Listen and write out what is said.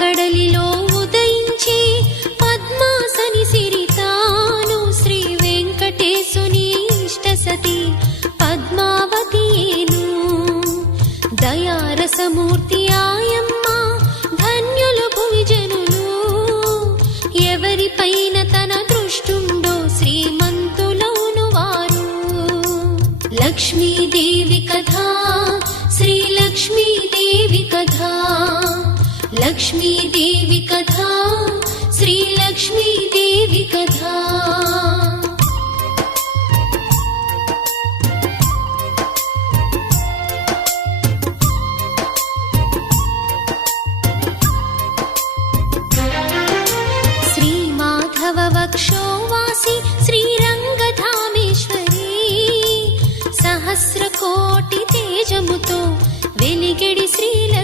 కడలిలో ఉదయించి పద్మాసని సిరితాను శ్రీ వెంకటేశుని ఇష్టసతి పద్మావతియేను. దయారసమూర్తి ఆయమ్మ ధన్యులు భువిజనులు, ఎవరిపైన తన దృష్టుండో శ్రీమంతులౌను వారు. లక్ష్మీదేవి కథా శ్రీ లక్ష్మీదేవి కథా, లక్ష్మీదేవి కథా శ్రీ లక్ష్మీదేవి కథా. శ్రీ మాధవ వక్షోవాసి శ్రీరంగధామేశ్వరి, సహస్రకోటి తేజముతో వెలిగడి శ్రీల